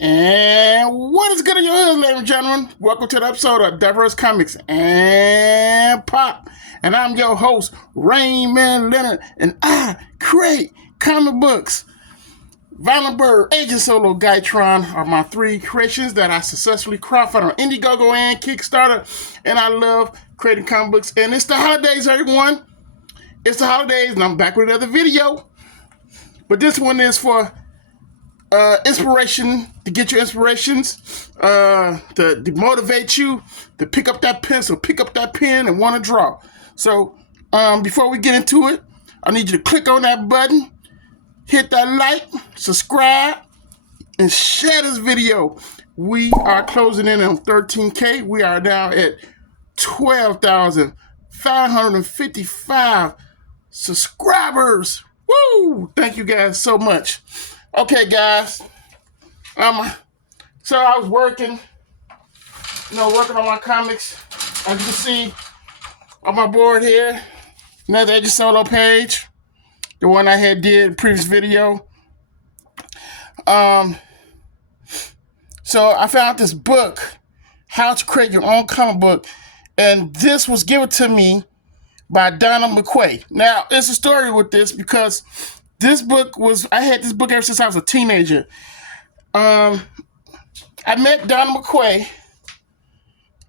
And what is good in your hood, ladies and gentlemen? Welcome to the episode of Diverse Comics and Pop. And I'm your host, Raymond Leonard, and I create comic books. Violent Bird, Agent Solo, Guytron are my three creations that I successfully crowdfunded on Indiegogo and Kickstarter. And I love creating comic books. And it's the holidays, everyone. It's the holidays, and I'm back with another video. But this one is for inspiration, to get your inspirations, to motivate you to pick up that pencil, pick up that pen, and want to draw. So before we get into it, I need you to click on that button, hit that like, subscribe, and share this video. We are closing in on 13K. We are now at 12,555 subscribers. Woo! Thank you guys so much. Okay, guys. So I was working on my comics. As you can see on my board here, another Agent Solo page, the one I had did previous video. So I found this book, How to Create Your Own Comic Book, and this was given to me by Donna McQuay. Now, there's a story with this because I had this book ever since I was a teenager. I met Donna McQuay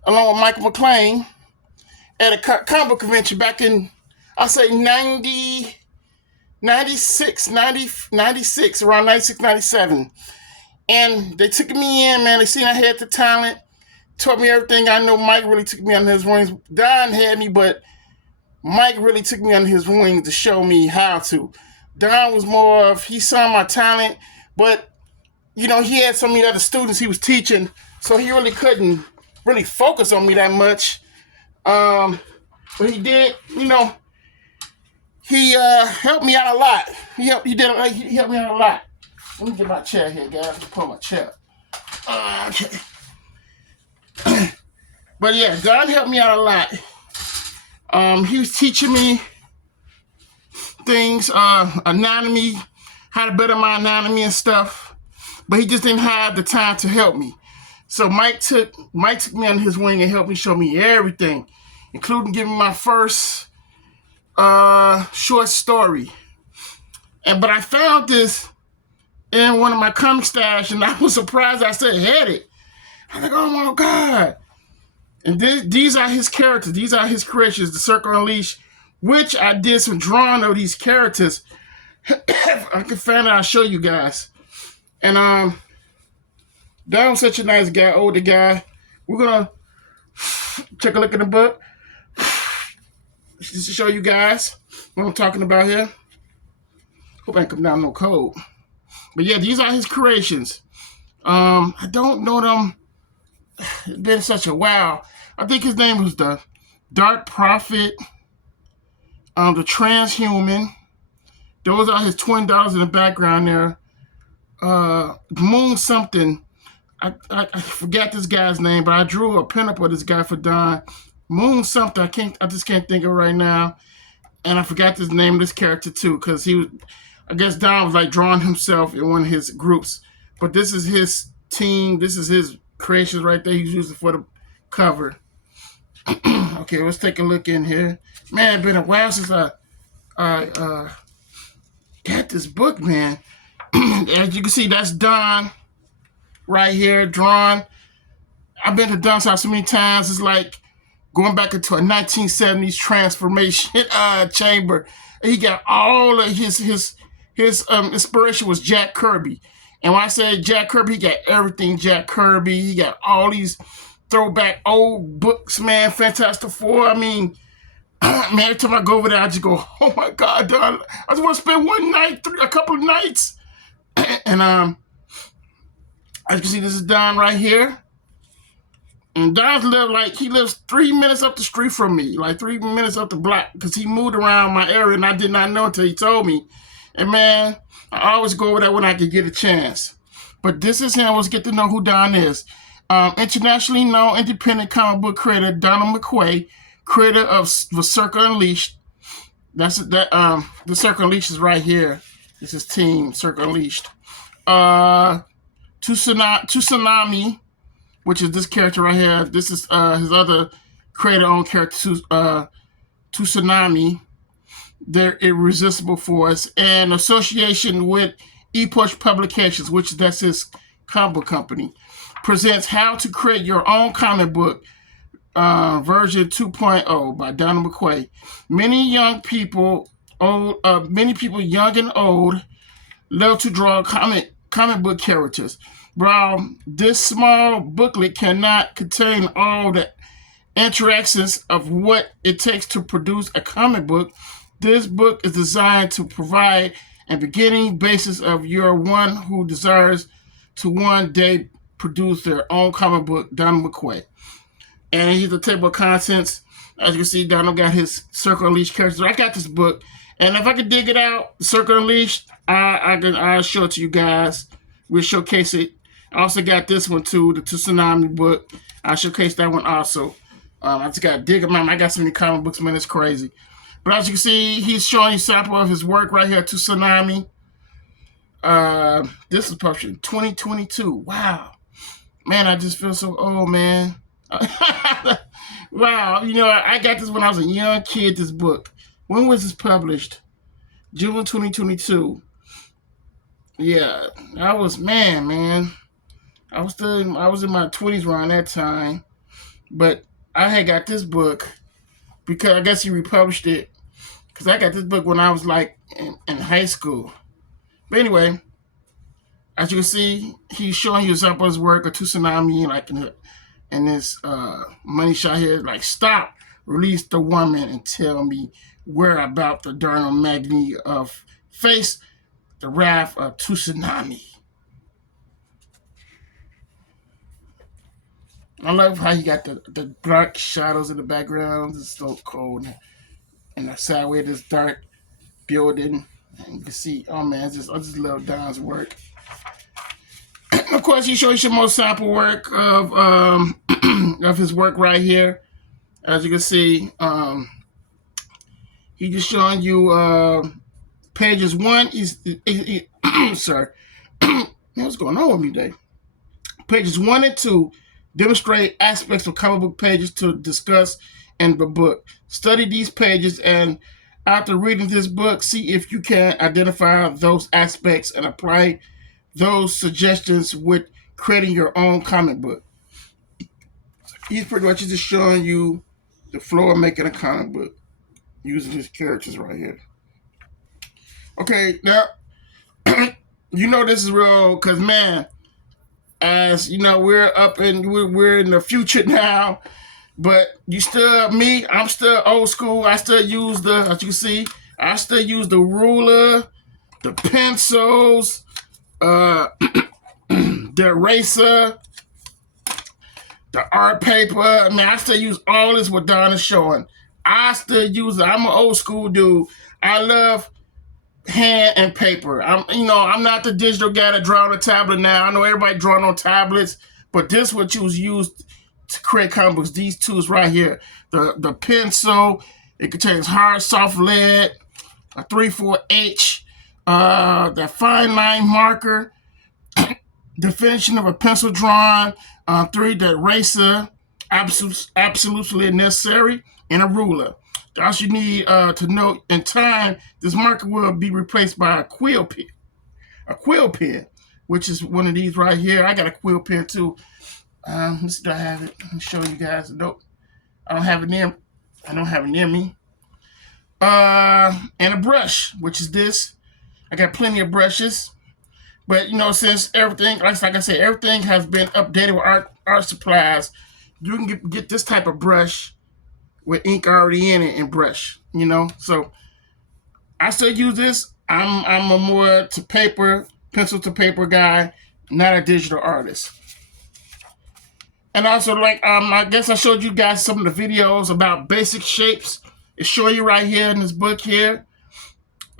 along with Michael McLean at a comic book convention back in, I'll say 96, around 96, 97. And they took me in, man. They seen I had the talent, taught me everything I know. Mike really took me under his wings. Don had me, but Mike really took me under his wings to show me how to. Don was more of, he saw my talent, but, he had so many other students he was teaching, so he really couldn't really focus on me that much. But he did, he helped me out a lot. He helped me out a lot. Let me get my chair here, guys. Let me pull my chair. Okay. But yeah, Don helped me out a lot. He was teaching me things, anatomy, how to better my anatomy and stuff, but he just didn't have the time to help me. So Mike took me under his wing and helped me, show me everything, including giving me my first short story. But I found this in one of my comic stash, and I was surprised I still had it. I'm like, oh my God. And these are his characters. These are his creations, the Circle Unleashed, which I did some drawing of these characters. I can find it, I'll show you guys. And Don's such a nice guy, older guy. We're gonna take a look at the book just to show you guys what I'm talking about here. Hope I ain't come down no cold. But yeah, these are his creations. I don't know them. It's been such a while. I think his name was the Dark Prophet, the Transhuman. Those are his twin daughters in the background there. Moon something. I forgot this guy's name, but I drew a pinup of this guy for Don. Moon something. I just can't think of it right now. And I forgot the name of this character too, because I guess Don was like drawing himself in one of his groups. But this is his team. This is his creations right there. He's using for the cover. Okay, let's take a look in here. Man, it's been a while since I got this book, man. As you can see, that's Don right here, drawn. I've been to Don's house so many times. It's like going back into a 1970s transformation chamber. He got all of his inspiration was Jack Kirby. And when I say Jack Kirby, he got everything Jack Kirby. He got all these throwback old books, man. Fantastic Four. I mean, man, every time I go over there, I just go, oh my God, Don. I just want to spend a couple of nights. And as you can see, this is Don right here. And Don lives 3 minutes up the street from me, like 3 minutes up the block, because he moved around my area and I did not know until he told me. And man, I always go over there when I can get a chance. But this is him. Let's get to know who Don is. Internationally known independent comic book creator Donna McQuay, creator of the Circle Unleashed. The Circle Unleashed is right here. This is Team Circle Unleashed. Tsunami, which is this character right here. This is his other creator-owned character, Tsunami. Their Irresistible Force, and association with Epoch Publications, which that's his comic book company, presents How to Create Your Own Comic Book, version 2.0 by Donald McQuay. Many people young and old, love to draw comic book characters. While this small booklet cannot contain all the interactions of what it takes to produce a comic book, this book is designed to provide a beginning basis of your one who desires to one day produce their own comic book, Donald McQuay. And here's the table of contents. As you can see, Donald got his Circle Unleashed characters. I got this book, and if I could dig it out, Circle Unleashed, I'll show it to you guys. We'll showcase it. I also got this one too, the Tsunami book. I'll showcase that one also. I just got to dig them out. I got so many comic books, man, it's crazy. But as you can see, he's showing you a sample of his work right here, Tsunami. This is published in 2022. Wow. Man, I just feel so old, man. Wow. You know, I got this when I was a young kid, this book. When was this published? June 2022. Yeah. I was in my 20s around that time. But I had got this book because I guess he republished it. Because I got this book when I was like in high school. But anyway, as you can see, he's showing you some of his work of Tsunami, like in this money shot here, like, stop, release the woman and tell me where about the Darnell Magni of face the wrath of Tsunami. I love how you got the dark shadows in the background. It's so cold. And the side way this dark building. And you can see, oh man, I just love Don's work. Of course, he shows you some more sample work of of his work right here. As you can see, he just showing you pages 1. Sorry, what's going on with me today? Pages 1 and 2 demonstrate aspects of comic book pages to discuss in the book. Study these pages, and after reading this book, see if you can identify those aspects and apply those suggestions with creating your own comic book. He's pretty much just showing you the flow of making a comic book using his characters right here. Okay, now, you know this is real because, man, as you know, we're in the future now, but I'm still old school. I still use as you can see, I still use the ruler, the pencils, the eraser, the art paper. I still use all this what Don is showing. I still use it. I'm an old school dude. I love hand and paper. I'm not the digital guy that draw on a tablet now. I know everybody drawing on tablets, but this what you was used to create comic books. These tools right here. The pencil, it contains hard, soft lead, a 3/4H, that fine line marker, the finishing of a pencil drawing, 3, the eraser, absolutely necessary, and a ruler. Also, you need to note in time, this marker will be replaced by a quill pen. A quill pen, which is one of these right here. I got a quill pen too. Let's see, do I have it? Let me show you guys. Nope, I don't have it near me. And a brush, which is this. I got plenty of brushes. But, since everything, like I said, everything has been updated with art supplies, you can get this type of brush with ink already in it and brush, So I still use this. I'm a more pencil to paper guy, not a digital artist. And also, I guess I showed you guys some of the videos about basic shapes. It's showing you right here in this book here.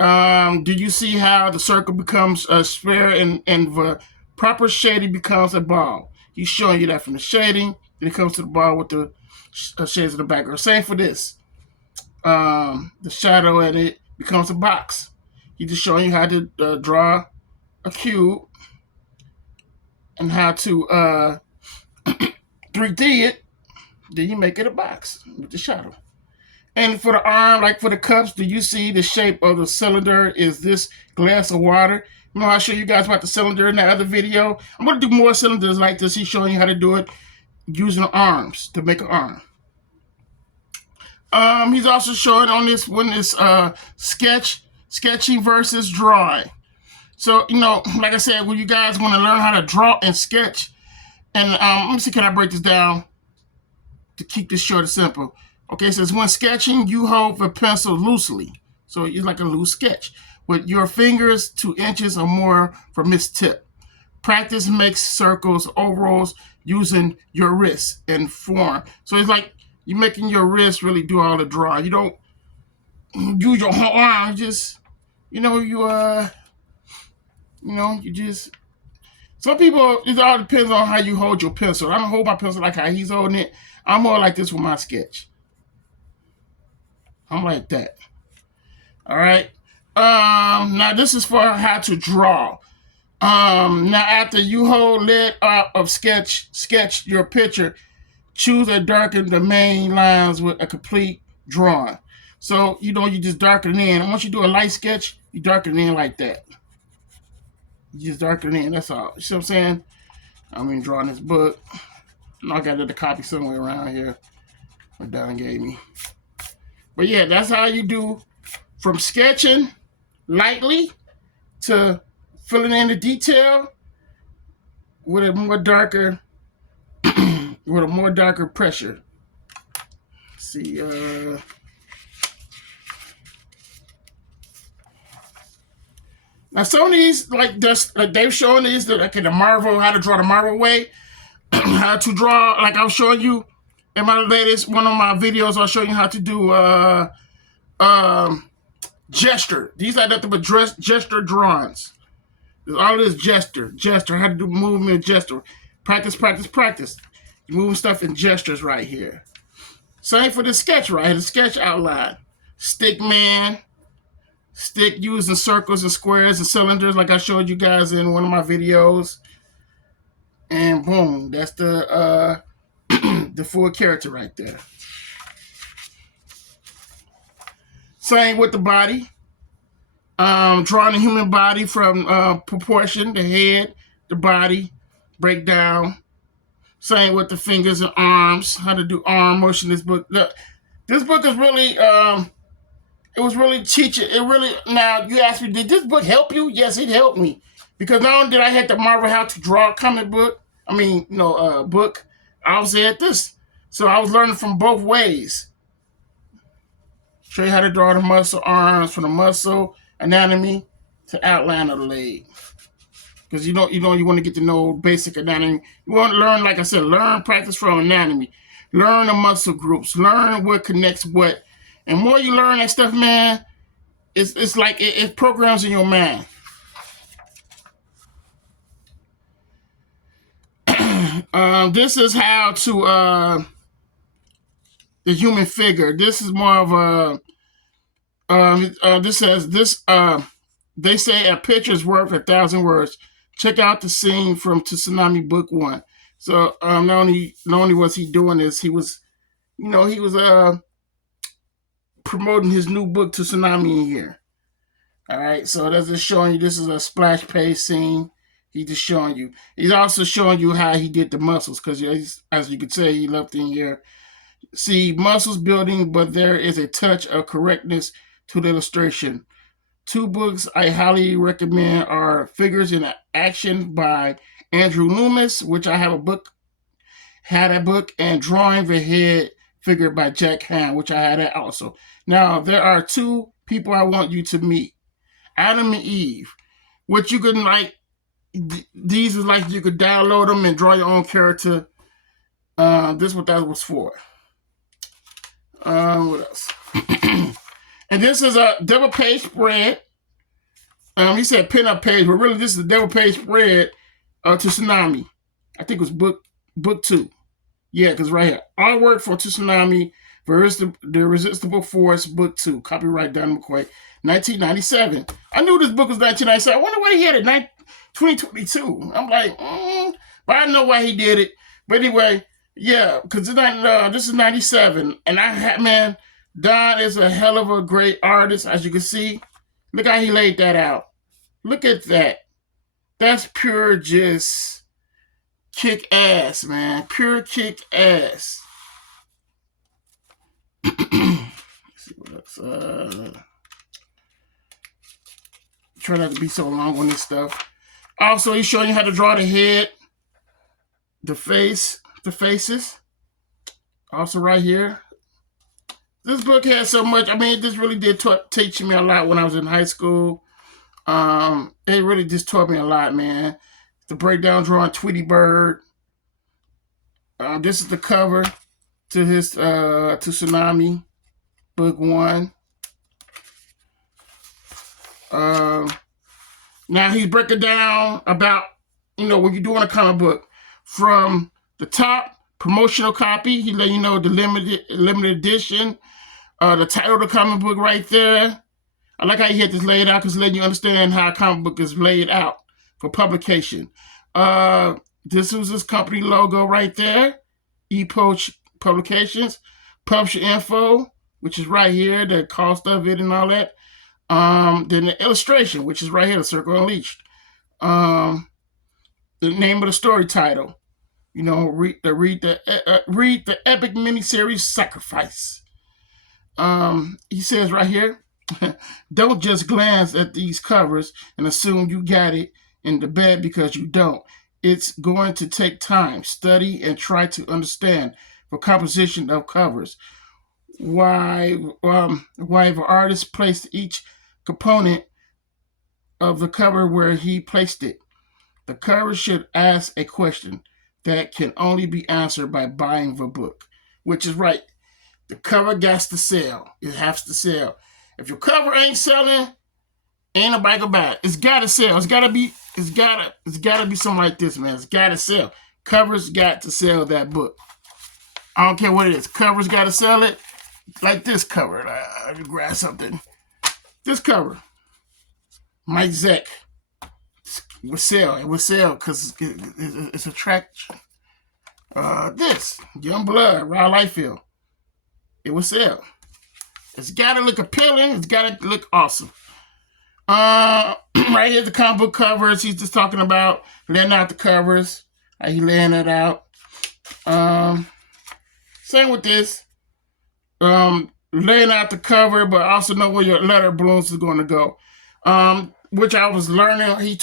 Do you see how the circle becomes a square and the proper shading becomes a ball? He's showing you that from the shading. Then it comes to the ball with the shades in the background. Same for this. The shadow and it becomes a box. He's just showing you how to draw a cube. and how to 3D it, then you make it a box with the shadow. And for the arm, like for the cups, do you see the shape of the cylinder is this glass of water? Remember I showed you guys about the cylinder in that other video? I'm going to do more cylinders like this. He's showing you how to do it using the arms to make an arm. He's also showing on this sketching versus drawing. So, like I said, when you guys want to learn how to draw and sketch, and let me see, can I break this down to keep this short and simple? Okay, it says when sketching, you hold the pencil loosely. So it's like a loose sketch with your fingers 2 inches or more from its tip. Practice makes circles, ovals using your wrist and form. So it's like you're making your wrist really do all the drawing. You don't use your whole arm. Just, you just. Some people, it all depends on how you hold your pencil. I don't hold my pencil like how he's holding it. I'm more like this with my sketch. I'm like that. All right. Now this is for how to draw. Now after you hold lid of sketch your picture, choose and darken the main lines with a complete drawing. So, you just darken it in. And once you do a light sketch, you darken it in like that. You just darken it in, that's all. You see what I'm saying? I'm drawing this book. I got the copy somewhere around here. What Don gave me. But yeah, that's how you do from sketching lightly to filling in the detail with a more darker pressure. Let's see, now some of these, like they've shown these, like in the Marvel, how to draw the Marvel way, how to draw, like I was showing you in my latest one of my videos. I'll show you how to do gesture. These are nothing but gesture drawings. There's all this gesture, how to do movement, gesture. Practice. You're moving stuff in gestures right here. Same for the sketch right here, the sketch outline. Stick using circles and squares and cylinders like I showed you guys in one of my videos. And boom, that's the the full character right there. Same with the body. Drawing the human body from proportion, the head, the body, breakdown. Same with the fingers and arms, how to do arm motion. This book is really, it was really teaching. Now you ask me, did this book help you? Yes, it helped me. Because not only did I have the Marvel How to Draw comic book, book, I also had this. So I was learning from both ways. Show you how to draw the muscle arms from the muscle anatomy to outline of the leg. Because you want to get to know basic anatomy. You want to learn, like I said, practice from anatomy. Learn the muscle groups. Learn what connects what. And more you learn that stuff, man, it's like it programs in your mind. This is how to the human figure. This is more of a this says this they say a picture is worth 1,000 words. Check out the scene from Tsunami Book 1. So not only was he doing this, he was promoting his new book Tsunami in here. All right, so that's just showing you this is a splash page scene. He's just showing you. He's also showing you how he did the muscles, because as you can say, he left in here. See muscles building, but there is a touch of correctness to the illustration. 2 books I highly recommend are Figures in Action by Andrew Loomis, which I have had a book, and Drawing the Head Figure by Jack Ham, which I had that also. Now, there are 2 people I want you to meet. Adam and Eve, which you can these is like you could download them and draw your own character. This is what that was for. What else? And this is a double page spread. He said pin-up page, but really this is a double page spread to Tsunami. I think it was book 2. Yeah, because right here. Artwork for Tsunami, The Irresistible Force, book 2. Copyright Don McCoy, 1997. I knew this book was 1997. I wonder why he had it 2022. I'm like, But I know why he did it. But anyway, yeah, because this is 97. And man, Don is a hell of a great artist, as you can see. Look how he laid that out. Look at that. That's pure just kick ass, man. Pure kick ass. Let's see what else. Try not to be so long on this stuff. Also, he's showing you how to draw the head, the face, the faces. Also right here. This book has so much. I mean, this really did teach me a lot when I was in high school. It really just taught me a lot, man. The breakdown drawing Tweety Bird. This is the cover to his to Tsunami, book 1. Now he's breaking down about, when you're doing a comic book, from the top, promotional copy. He let you know the limited edition, the title of the comic book right there. I like how he had this laid out because letting you understand how a comic book is laid out for publication. This was his company logo right there, ePoach Publications, publisher info, which is right here, the cost of it and all that. Then the illustration, which is right here, the Circle Unleashed. The name of the story title, read the epic miniseries Sacrifice. He says right here, don't just glance at these covers and assume you got it in the bed because you don't. It's going to take time, study, and try to understand the composition of covers. Why the artist placed each component of the cover where he placed it. The cover should ask a question that can only be answered by buying the book, which is right. The cover got to sell. It has to sell. If your cover ain't selling, ain't nobody gonna buy it. It's gotta sell. It's gotta be something like this, man. It's gotta sell. Covers got to sell that book. I don't care what it is. Covers gotta sell it. Like this cover. Let me grab something. This cover. Mike Zeck. It would sell because it's attraction. This. Young Blood, Rod Liefeld. It would sell. It's got to look appealing. It's got to look awesome. Right here, the comic book covers. He's just talking about laying out the covers. How he laying it out. Same with this. Laying out the cover, but also know where your letter balloons is going to go. Which I was learning.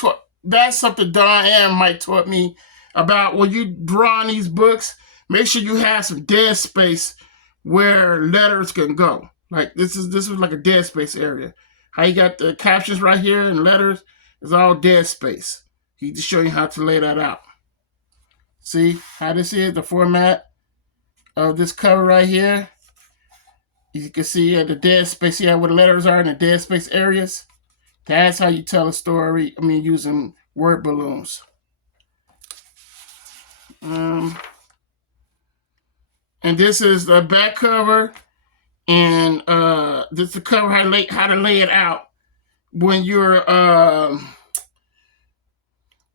That's something Don and Mike taught me about. When you drawing these books, make sure you have some dead space where letters can go. Like this was like a dead space area. How you got the captions right here and letters is all dead space. He just showing you how to lay that out. See how this is the format of this cover right here. You can see the dead space here where the letters are in the dead space areas. That's how you tell a story. I mean, using word balloons. And this is the back cover. And this is the cover how to lay it out when you're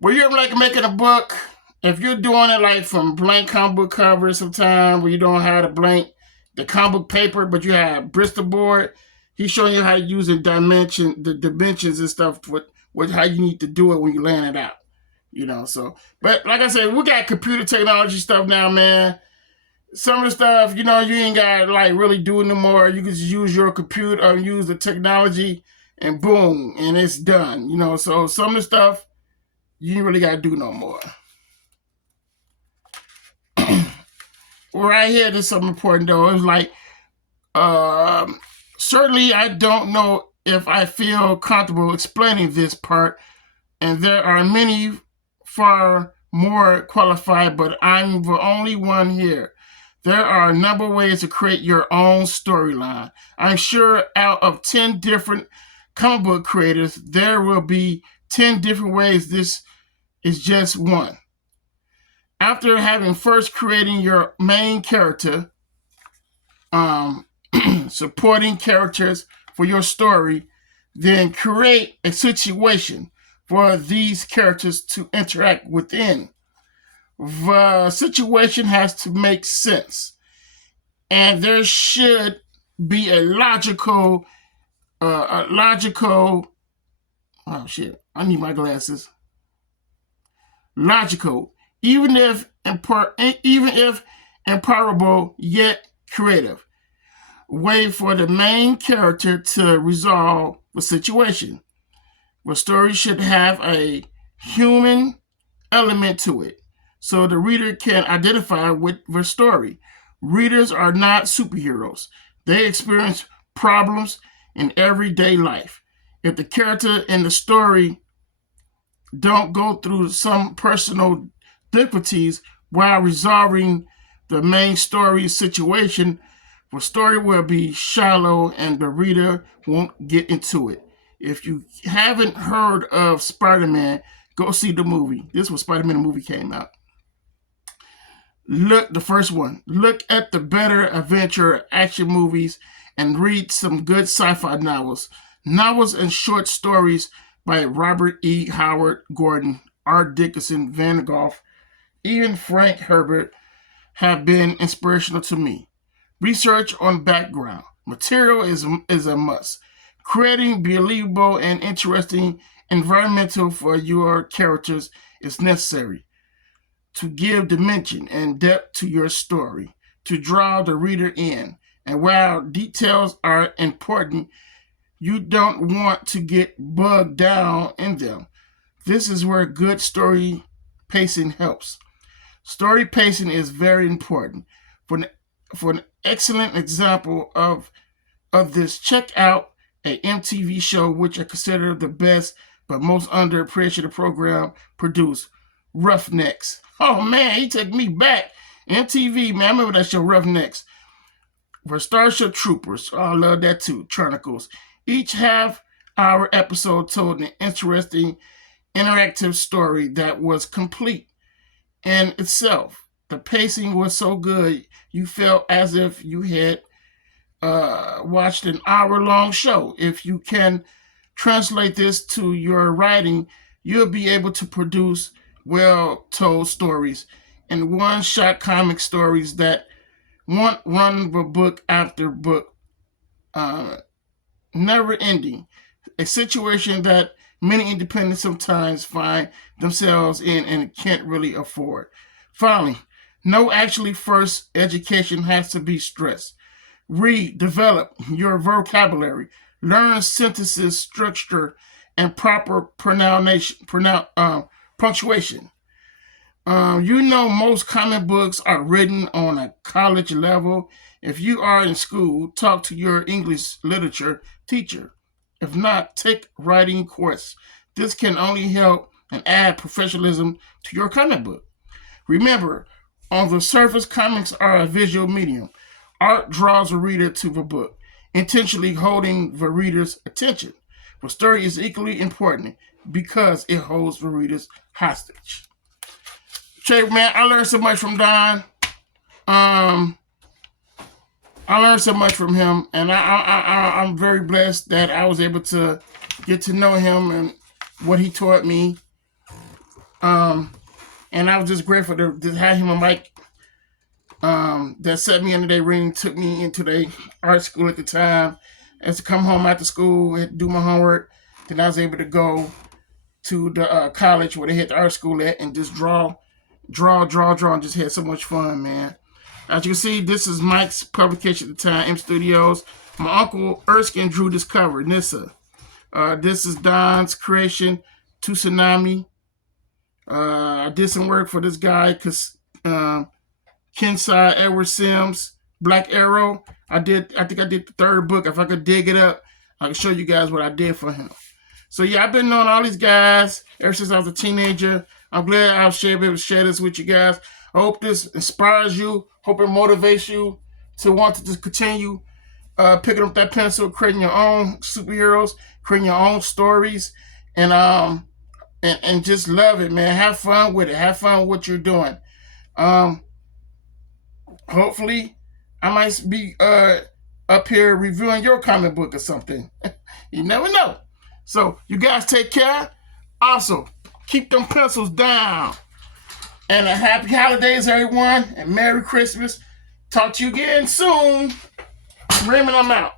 like making a book. If you're doing it like from blank comic book covers, sometimes where you don't have the comic book paper, but you have Bristol board. He's showing you how to use the dimensions and stuff with how you need to do it when you're laying it out. So, but like I said, we got computer technology stuff now, man. Some of the stuff, you ain't got to like really do it no more. You can just use your computer or use the technology and boom, and it's done. So some of the stuff you ain't really got to do no more. Right here, there's something important though. It was like, certainly I don't know if I feel comfortable explaining this part, and there are many far more qualified, but I'm the only one here. There are a number of ways to create your own storyline. I'm sure out of 10 different comic book creators, there will be 10 different ways. This is just one. After having first creating your main character, supporting characters for your story, then create a situation for these characters to interact within. The situation has to make sense, and there should be a logical. Oh shit! I need my glasses. Logical, even if improbable yet creative way for the main character to resolve the situation. The story should have a human element to it so the reader can identify with the story. Readers are not superheroes, they experience problems in everyday life. If the character in the story don't go through some personal difficulties while resolving the main story situation, the story will be shallow and the reader won't get into it. If you haven't heard of Spider-Man, go see the movie. This was Spider-Man the movie came out. Look, the first one. Look at the better adventure action movies and read some good sci-fi novels. Novels and short stories by Robert E. Howard Gordon, R. Dickinson, Van Gogh, even Frank Herbert have been inspirational to me. Research on background material is a must. Creating believable and interesting environmental for your characters is necessary to give dimension and depth to your story, to draw the reader in. And while details are important, you don't want to get bogged down in them. This is where good story pacing helps. Story pacing is very important. For an excellent example of this, check out a MTV show which I consider the best but most underappreciated program produced, Roughnecks. Oh man, he took me back. MTV, man, I remember that show, Roughnecks. For Starship Troopers, oh, I love that too, Chronicles. Each half-hour episode told an interesting, interactive story that was complete in itself. The pacing was so good, you felt as if you had watched an hour-long show. If you can translate this to your writing, you'll be able to produce well-told stories and one-shot comic stories that won't run the book after book, never ending. A situation that many independents sometimes find themselves in and can't really afford. Finally, no actually first education has to be stressed. Read, develop your vocabulary, learn sentences structure and proper punctuation. Most comic books are written on a college level. If you are in school, talk to your English literature teacher. If not, take writing course. This can only help and add professionalism to your comic book. Remember, on the surface, comics are a visual medium. Art draws the reader to the book, intentionally holding the reader's attention. The story is equally important because it holds the reader's hostage. Trey, man, I learned so much from Don. I learned so much from him, and I'm very blessed that I was able to get to know him and what he taught me. And I was just grateful to have him on mic. That set me in the ring, took me into the art school at the time. As to come home after school, had to do my homework. Then I was able to go to the college where they had the art school at and just draw, and just had so much fun, man. As you can see, this is Mike's publication at the time, M Studios. My uncle Erskine drew this cover, Nissa. This is Don's creation, Tsunami. I did some work for this guy, Kensai Edward Sims, Black Arrow. I think I did the third book. If I could dig it up, I can show you guys what I did for him. So yeah, I've been knowing all these guys ever since I was a teenager. I'm glad I was able to share this with you guys. I hope this inspires you. Hope it motivates you to want to just continue picking up that pencil, creating your own superheroes, creating your own stories, and just love it, man. Have fun with it. Have fun with what you're doing. Hopefully, I might be up here reviewing your comic book or something. You never know. So, you guys take care. Also, keep them pencils down. And a happy holidays, everyone, and Merry Christmas. Talk to you again soon. Raymond, I'm out.